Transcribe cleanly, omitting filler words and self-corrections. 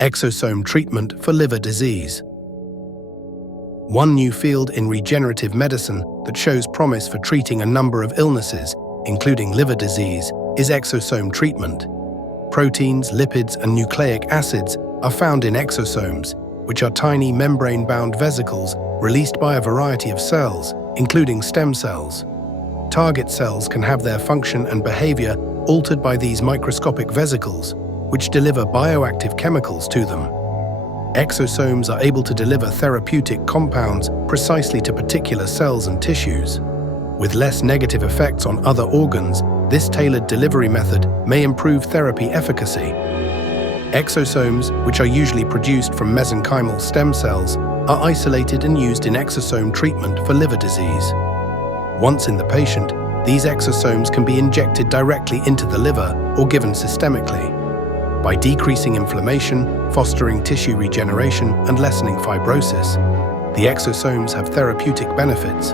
Exosome treatment for liver disease. One new field in regenerative medicine that shows promise for treating a number of illnesses, including liver disease, is exosome treatment. Proteins, lipids, and nucleic acids are found in exosomes, which are tiny membrane-bound vesicles released by a variety of cells, including stem cells. Target cells can have their function and behavior altered by these microscopic vesicles, which deliver bioactive chemicals to them. Exosomes are able to deliver therapeutic compounds precisely to particular cells and tissues. With less negative effects on other organs, this tailored delivery method may improve therapy efficacy. Exosomes, which are usually produced from mesenchymal stem cells, are isolated and used in exosome treatment for liver disease. Once in the patient, these exosomes can be injected directly into the liver or given systemically. By decreasing inflammation, fostering tissue regeneration, and lessening fibrosis, the exosomes have therapeutic benefits.